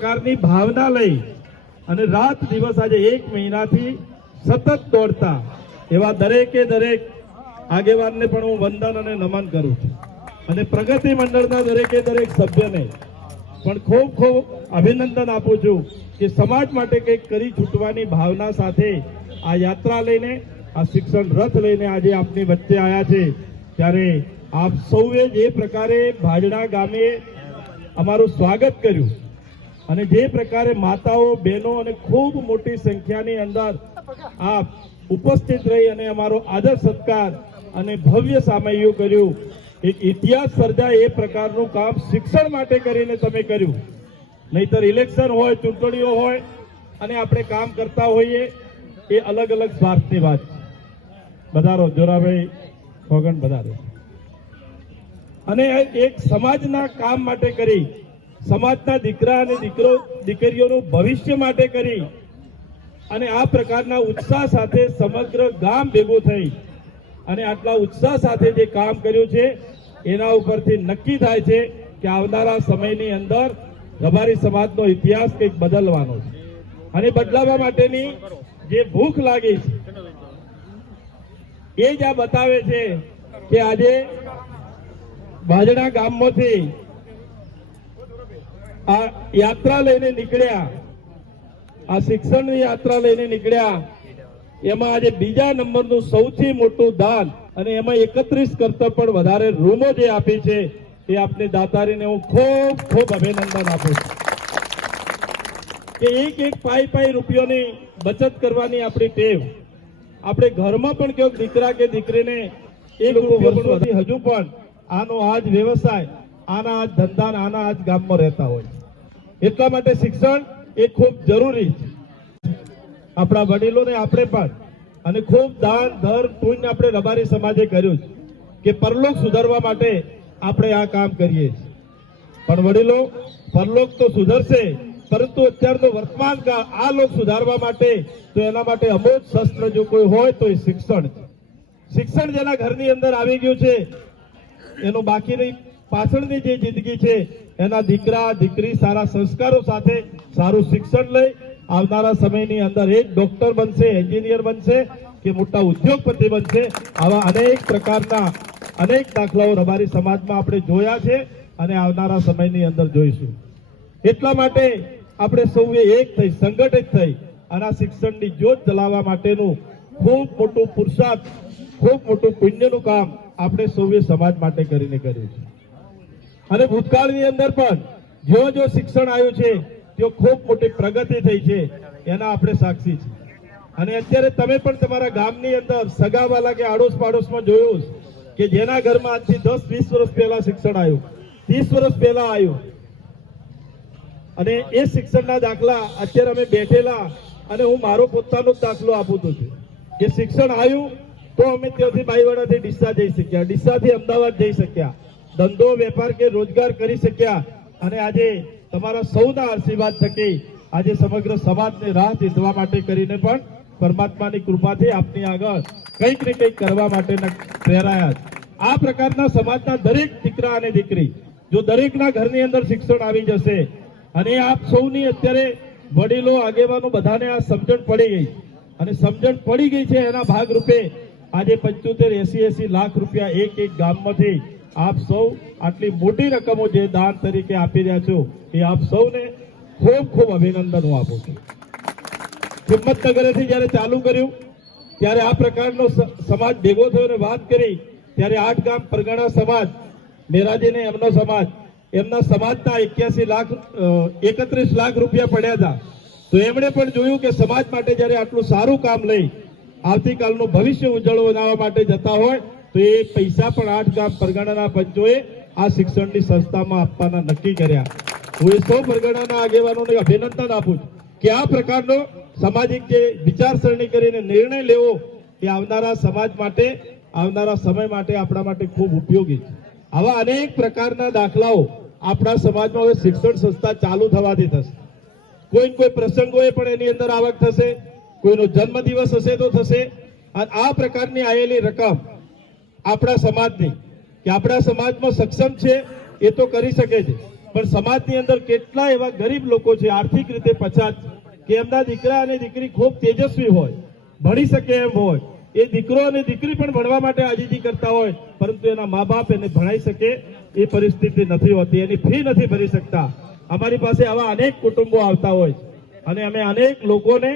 પ્રકારની ભાવના લઈ અને રાત દિવસ આજે એક મહિનાથી સતત દોડતા એવા દરેકે દરેક આગેવાનને પણ હું વંદન અને નમન કરું છું. અને પ્રગતિ મંડળના દરેકે દરેક સભ્યને પણ ખૂબ ખૂબ અભિનંદન આપું છું કે સમાજ માટે કંઈક કરી છૂટવાની ભાવના સાથે આ યાત્રા લઈને, આ શિક્ષણ રથ લઈને આજે આપની વચ્ચે આવ્યા છે. ત્યારે આપ સૌએ જે પ્રકારે ભાજડા ગામે અમારું સ્વાગત કર્યું. અને જે પ્રકારે માતાઓ, બહેનો અને ખૂબ મોટી સંખ્યાની અંદર આપ ઉપસ્થિત રહી અને અમારો આદર સત્કાર અને ભવ્ય સામૈયું કર્યું. એક ઇતિહાસ સર્જાય એ પ્રકારનું કામ શિક્ષણ માટે કરીને તમે કર્યું. નહીતર ઇલેક્શન હોય, ચૂંટણીઓ હોય, અને આપણે કામ કરતા હોઈએ, એ અલગ અલગ સ્વાર્થની વાત છે. બધારો, જોરાભાઈ ફોગન બધારો. અને એક સમાજના કામ માટે કરી સમાજના દીકરા અને દીકરો, દીકરીઓનું ભવિષ્ય માટે કરી અને આ પ્રકારના ઉત્સાહ સાથે સમગ્ર ગામ ભેગું થઈ અને આટલા ઉત્સાહ સાથે જે કામ કર્યું છે, એના ઉપરથી નક્કી થાય છે કે આવનારા સમયની અંદર રબારી સમાજનો ઇતિહાસ કંઈક બદલવાનો છે. અને બદલાવા માટેની જે ભૂખ લાગી છે, એ જ આ બતાવે છે કે આજે બાજણા ગામમાંથી આ યાત્રા લઈને નીકળ્યા. આ શિક્ષણની યાત્રા લઈને નીકળ્યા. એમાં આજે બીજા નંબરનું સૌથી મોટું દાન અને એમાં એકત્રીસ કરતા પણ વધારે રૂમો જે આપી છે એ આપને દાતારીને હું ખૂબ ખૂબ અભિનંદન આપું છું. કે એક એક પાઈ પાઈ રૂપિયોની બચત કરવાની આપણી ટેવ. આપણે ઘરમાં પણ કેવું દીકરા કે દીકરીને પણ વધારે હજુ પણ. આનો આજ વ્યવસાય. આના આજ ધંધા આના આજ ગામમાં રહેતા હોય. એટલા માટે શિક્ષણ એ ખૂબ જરૂરી છે. આપણા વડીલોને આપણે પણ, અને ખૂબ દાન ધર પુણ્ય આપણે રબારી સમાજે કર્યું છે, કે પરલોક સુધારવા માટે આપણે આ કામ કરીએ છીએ. પણ વડીલો, પરલોક તો સુધરશે, પરંતુ અત્યારનો વર્તમાન કાળ આ લોક સુધારવા માટે, તો એના માટે અમોઘ શસ્ત્ર જો કોઈ હોય તો એ શિક્ષણ છે. શિક્ષણ જેના ઘરની અંદર આવી ગયું છે, એનું બાકીની પાછળની જે જિંદગી છે, એના દીકરા, દીકરી સારા સંસ્કારો સાથે સારું શિક્ષણ લઈ આવનારા સમયની અંદર એક ડોક્ટર બનશે એન્જિનિયર બનશે, કે મોટા ઉદ્યોગપતિ બનશે, આવા અનેક પ્રકારના અનેક દાખલાઓ અમારી સમાજમાં આપણે જોયા છે અને આવનારા સમયની અંદર જોઈશું. એટલા માટે આપણે સૌએ એક થઈ, સંગઠિત થઈ અને આ શિક્ષણની જ્યોત જલાવવા માટેનું ખૂબ મોટું પુરુષાર્થ ખૂબ મોટું પુણ્યનું કામ આપણે સૌએ સમાજ માટે કરીને કર્યું છે. અને ભૂતકાળની અંદર પણ જો જો શિક્ષણ આવ્યું છે તેઓ ખૂબ મોટી પ્રગતિ થઈ છે, એના આપણે સાક્ષી છે અને અત્યારે તમે પણ તમારા ગામની અંદર સગાવાલા કે આડોશ પાડોશમાં જોયું કે જેના ઘરમાં આજથી દસ, વીસ વર્ષ પહેલા શિક્ષણ આવ્યું. ત્રીસ વર્ષ પહેલા આવ્યું. અને એ શિક્ષણના દાખલા અત્યારે અમે બેઠેલા અને હું મારો પોતાનો જ દાખલો આપું છું. કે શિક્ષણ આવ્યું, તો અમે ત્યાંથી બાઈવાડાથી ડીસા જઈ શક્યા. ડીસાથી અમદાવાદ જઈ શક્યા. ધંધો, વેપાર કે રોજગાર કરી શક્યા. અને આજે તમારા સૌના આશીર્વાદ થકી આજે સમગ્ર સમાજને રાહ ચીંધવા માટે કરીને પણ પરમાત્માની કૃપાથી આપની આગળ કંઈક ને કંઈક કરવા માટે પ્રેરાયા આ પ્રકારના સમાજના દરેક દીકરા અને દીકરી, જો દરેકના ઘરની અંદર શિક્ષણ આવી જશે અને આપ સૌની અત્યારે વડીલો, આગેવાનો બધાને આ સમજણ પડી ગઈ. અને સમજણ પડી ગઈ છે એના ભાગરૂપે આજે પંચોતેર એસી એસી લાખ રૂપિયા એક એક ગામમાંથી આપ સૌ આટલી મોટી રકમો જે દાન તરીકે આપી રહ્યા છો, એ આપ સૌને ખૂબ ખૂબ અભિનંદન હું આપું છું. હિંમતનગરેથી જ્યારે ચાલુ કર્યું, ત્યારે આ પ્રકારનો સમાજ ભેગો થયો અને વાત કરી, ત્યારે આઠ ગામ પરગણા સમાજ મેરાજીને એમનો સમાજ, એમના સમાજના એક્યાસી લાખ એકત્રીસ લાખ રૂપિયા પડ્યા હતા. તો એમણે પણ જોયું કે સમાજ માટે જ્યારે આટલું સારું કામ લઈ, આવતીકાલનું ભવિષ્ય ઉજ્જવળ બનાવવા માટે જતા હોય તો એ પૈસા પણ આઠ ગામ પરગણાના પંચોએ આ શિક્ષણની સંસ્થામાં આપવાના નક્કી કર્યા. હું એ સૌ પરગણાના આગેવાનોને અભિનંદન આપું છું કે આ પ્રકારનો સામાજિક જે વિચારસરણી કરીને નિર્ણય લેવો એ આવનારા સમાજ માટે, આવનારા સમય માટે આપણા માટે ખૂબ ઉપયોગી છે. આવા અનેક પ્રકારના દાખલાઓ આપણા સમાજમાં હવે શિક્ષણ સંસ્થા ચાલુ થવાથી થશે. કોઈ કોઈ પ્રસંગોએ પણ એની અંદર આવક થશે, કોઈનો જન્મદિવસ હશે તો થશે. અને આ પ્રકારની આવેલી રકમ આપણા સમાજની, કે આપણા સમાજમાં સક્ષમ છે, એ તો કરી શકે છે. પણ સમાજની અંદર કેટલા એવા ગરીબ લોકો છે, આર્થિક રીતે પછાત કે એમના દીકરા અને દીકરી ખૂબ તેજસ્વી હોય, ભણી શકે એમ હોય. એ દીકરો અને દીકરી પણ ભણવા માટે આજીજી કરતા હોય, પરંતુ એના મા બાપ એને ભણાઈ શકે એ પરિસ્થિતિ નથી હોતી, એની ફી નથી ભરી શકતા. અમારી પાસે આવા અનેક કુટુંબો આવતા હોય અને અમે અનેક લોકોને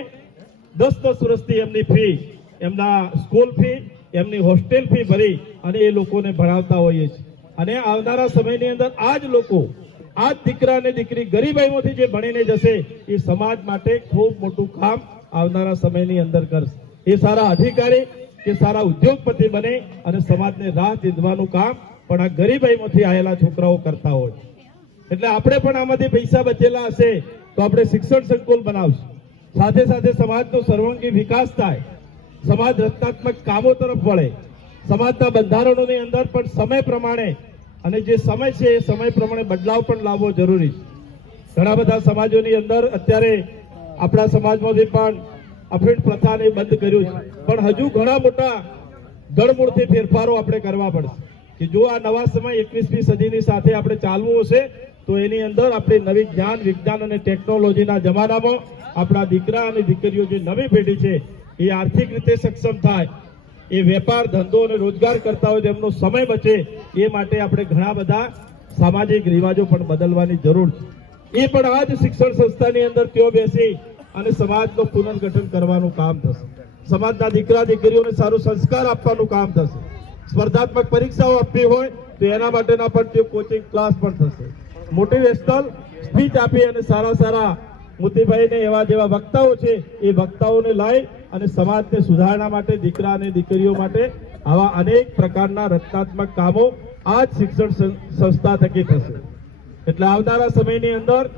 દસ દસ વર્ષથી એમની ફી, એમના સ્કૂલ ફી એમની હોસ્ટેલ ફી ભરી અને એ લોકોને ભણાવતા હોઈએ છીએ. અને આવનારા સમયની અંદર આ જ લોકો આ જ દીકરા અને દીકરી ગરીબાઈમાંથી જે ભણીને જશે, એ સમાજ માટે ખૂબ મોટું કામ આવનારા સમયની અંદર કરશે. એ સારા અધિકારી કે સારા ઉદ્યોગપતિ બને અને સમાજને રાહ ચીંધવાનું કામ પણ આ ગરીબાઈમાંથી આવેલા છોકરાઓ કરતા હોય. એટલે આપણે પણ આમાંથી પૈસા બચેલા હશે તો આપણે શિક્ષણ સંકુલ બનાવશું. સાથે સાથે સમાજનો સર્વાંગી વિકાસ થાય. સમાજ રચનાત્મક કામો તરફ વળે. સમાજના બંધારણોની અંદર પણ સમય પ્રમાણે અને જે સમય છે એ સમય પ્રમાણે બદલાવ પણ લાવવો જરૂરી છે. ઘણા બધા સમાજોની અંદર અત્યારે આપણા સમાજમાંથી પણ અફીણ પ્રથાને બંધ કર્યું છે. પણ હજુ ઘણા મોટા જળમૂળથી ફેરફારો આપણે કરવા પડશે. કે જો આ નવા સમય એકવીસમી સદીની સાથે આપણે ચાલવું હશે, તો એની અંદર આપણે નવી જ્ઞાન, વિજ્ઞાન અને ટેકનોલોજીના જમાનામાં આપણા દીકરા અને દીકરીઓ જે નવી પેઢી છે એ આર્થિક રીતે સક્ષમ થાય. એ વેપાર ધંધો અને રોજગાર કરતા હોય તેમનો સમય બચે એ માટે આપણે ઘણા બધા સામાજિક રિવાજો પણ બદલવાની જરૂર છે. એ પણ આ જ શિક્ષણ સંસ્થાની અંદર તેઓ બેસી અને સમાજનું પુનર્ગઠન કરવાનું કામ થશે. સમાજના દીકરા, દીકરીઓને સારું સંસ્કાર આપવાનું કામ થશે. સ્પર્ધાત્મક પરીક્ષાઓ આપવી હોય તો એના માટેના પણ તે કોચિંગ ક્લાસ પણ થશે. મોટિવેશનલ સ્પીચ આપી અને સારા સારા મોતીભાઈને એવા જેવા વક્તાઓ છે, એ વક્તાઓને લાવી અને સમાજને સુધારણા માટે, દીકરા અને દીકરીઓ માટે આવા અનેક પ્રકારના રચનાત્મક કામો આ જ શિક્ષણ સંસ્થા થકી થશે. એટલે આવનારા સમયની અંદર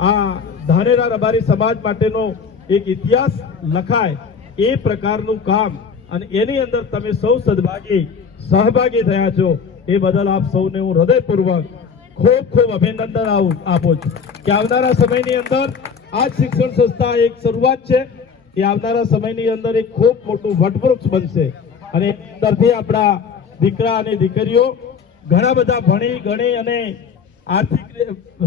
આ ધાનેરા રબારી સમાજ માટેનો એક ઇતિહાસ લખાય એ પ્રકારનું કામ અને એની અંદર તમે સૌ સદભાગી સહભાગી થયા છો એ બદલ આપ સૌને હું હૃદયપૂર્વક ખૂબ ખૂબ અભિનંદન આવું- આપું છું. કે આવનારા સમયની અંદર આ શિક્ષણ સંસ્થા એક શરૂઆત છે. એ આવનારા સમયની અંદર એક ખૂબ મોટું વટવૃક્ષ બનશે. અને અંદરથી આપણા દીકરા અને દીકરીઓ ઘણા બધા ભણી, ગણી અને આર્થિક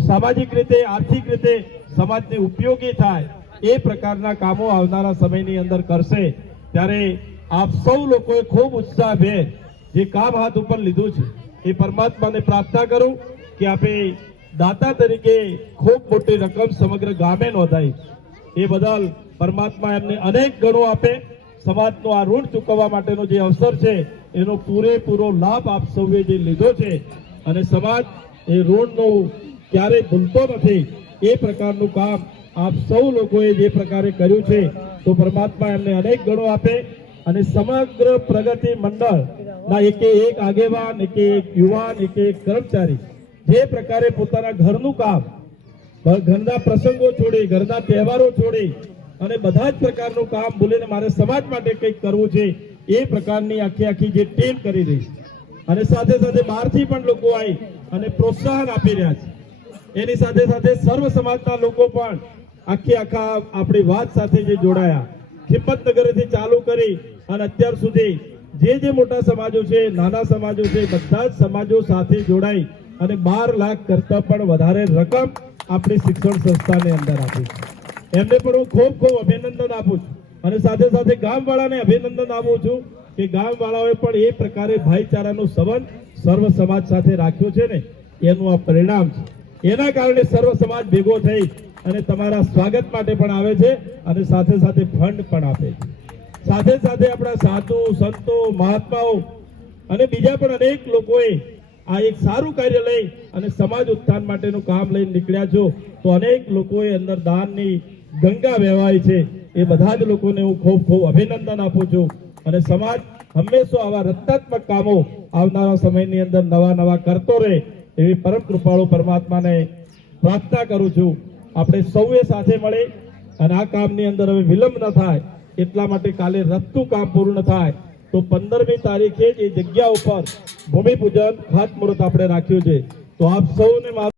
સામાજિક રીતે, આર્થિક રીતે સમાજને ઉપયોગી થાય એ પ્રકારના કામો આવનારા સમયની અંદર કરશે. ત્યારે આપ સૌ લોકોએ ખૂબ ઉત્સાહભેર જે કામ હાથ ઉપર લીધું છે, એ પરમાત્માને પ્રાર્થના કરું કે આપે દાતા તરીકે ખૂબ મોટી રકમ સમગ્ર ગામે નોંધાઈ. એ બદલ પરમાત્મા એમને અનેક ગણો આપે. સમાજનો આ ઋણ ચૂકવવા માટેનો જે અવસર છે, એનો પૂરેપૂરો લાભ આપ સૌએ જે લીધો છે. અને સમાજ એ ઋણનો ક્યારેય ભૂલતો નથી. એ પ્રકારનું કામ આપ સૌ લોકોએ જે પ્રકારે કર્યું છે, તો પરમાત્મા એમને અનેક ગણો આપે. અને સમગ્ર પ્રગતિ મંડળ ના એકે એક આગેવાન, એકે એક યુવાન, એકે એક કર્મચારી જે પ્રકારે પોતાના ઘરનું કામ, ઘરના પ્રસંગો છોડી, ઘરના તહેવારો છોડી અને બધા જ પ્રકારનું કામ ભૂલીને મારે સમાજ માટે કંઈક કરવું છે, એ પ્રકારની આખી આખી જે ટીમ કરી રહી અને સાથે સાથે બહારથી પણ લોકો આવી અને પ્રોત્સાહન આપી રહ્યા છે. એની સાથે સાથે સર્વ સમાજના લોકો પણ આખી આખા આપણી વાત સાથે જે જોડાયા. હિંમતનગરથી ચાલુ કરી અને અત્યાર સુધી જે જે મોટા સમાજો છે, નાના સમાજો છે, બધા જ સમાજો સાથે જોડાઈ અને બાર લાખ કરતા પણ વધારે રકમ આપણી શિક્ષણ સંસ્થાને અંદર આપી છે. એમને પણ હું ખૂબ ખૂબ અભિનંદન આપું છું. અને સાથે સાથે ગામવાળાને અભિનંદન આપું છું કે ગામવાળાઓએ પણ એ પ્રકારે ભાઈચારાનો સંબંધ સર્વ સમાજ સાથે રાખ્યો છે ને? એનું આ પરિણામ છે. એના કારણે સર્વ સમાજ ભેગો થઈ અને તમારા સ્વાગત માટે પણ આવે છે અને સાથે સાથે ફંડ પણ આપે છે. સાથે સાથે આપણા સાધુ, સંતો, મહાત્માઓ અને બીજા પણ અનેક લોકોએ આ એક સારું કાર્ય લઈ અને સમાજ ઉત્થાન માટેનું કામ લઈને નીકળ્યા છો તો અનેક લોકોએ અંદર દાનની ગંગા વહેવાય છે. એ બધા જ લોકોને હું ખૂબ ખૂબ અભિનંદન આપું છું. અને સમાજ હંમેશા આવા રત્નાત્મક કામો આવનારા સમયની અંદર નવા નવા કરતો રહે એવી પરમ કૃપાળુ પરમાત્માને પ્રાર્થના કરું છું. આપણે સૌએ સાથે મળી અને આ કામની અંદર હવે વિલંબ ન થાય, એટલા માટે કાલે રસ્તું કામ પૂર્ણ થાય, તો પંદરમી તારીખે જ એ જગ્યા ઉપર ભૂમિપૂજન ખાતમુહૂર્ત આપણે રાખ્યું છે. તો આપ સૌને